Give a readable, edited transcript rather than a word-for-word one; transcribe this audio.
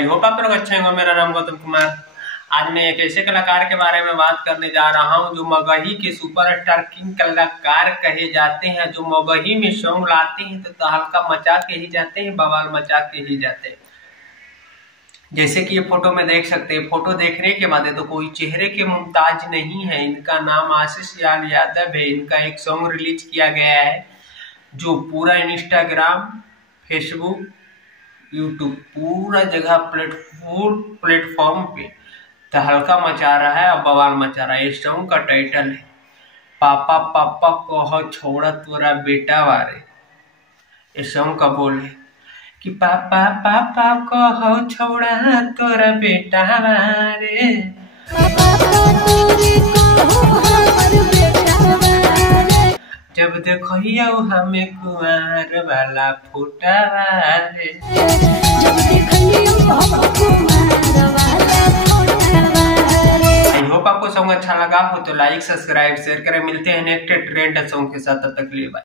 I hope आप लोग अच्छे होंगे। मेरा नाम गौतम कुमार। आज मैं एक ऐसे कलाकार के बारे में बात करने जा रहा हूं जो मगही के सुपरस्टार किंग कलाकार कहे जाते हैं। जो मगही में सॉन्ग लाते हैं तो तहलका मचा के ही जाते हैं, बवाल मचा के ही जाते हैं। जैसे कि ये फोटो में देख सकते हैं। फोटो देखने के बाद तो कोई चेहरे के मुमताज नहीं है। इनका नाम आशीष लाल यादव है। इनका एक सॉन्ग रिलीज किया गया है जो पूरा इंस्टाग्राम, फेसबुक, यूट्यूब पूरा जगह प्लेटफॉर्म पे तहलका मचा रहा है और बवाल मचा रहा है। इस सॉन्ग का टाइटल है पापा पापा कहो छोड़ा तोरा बेटा वारे। इस सॉन्ग का बोल है कि पापा पापा कहो छोड़ा तोरा बेटा वारे। जब देखो हमें कुंवर वाला फूटा रे। आई होप आपको सॉन्ग अच्छा लगा हो तो लाइक, सब्सक्राइब, शेयर करें। मिलते हैं नेक्स्ट ट्रेंड सॉन्ग के साथ, तब तक के लिए बाय।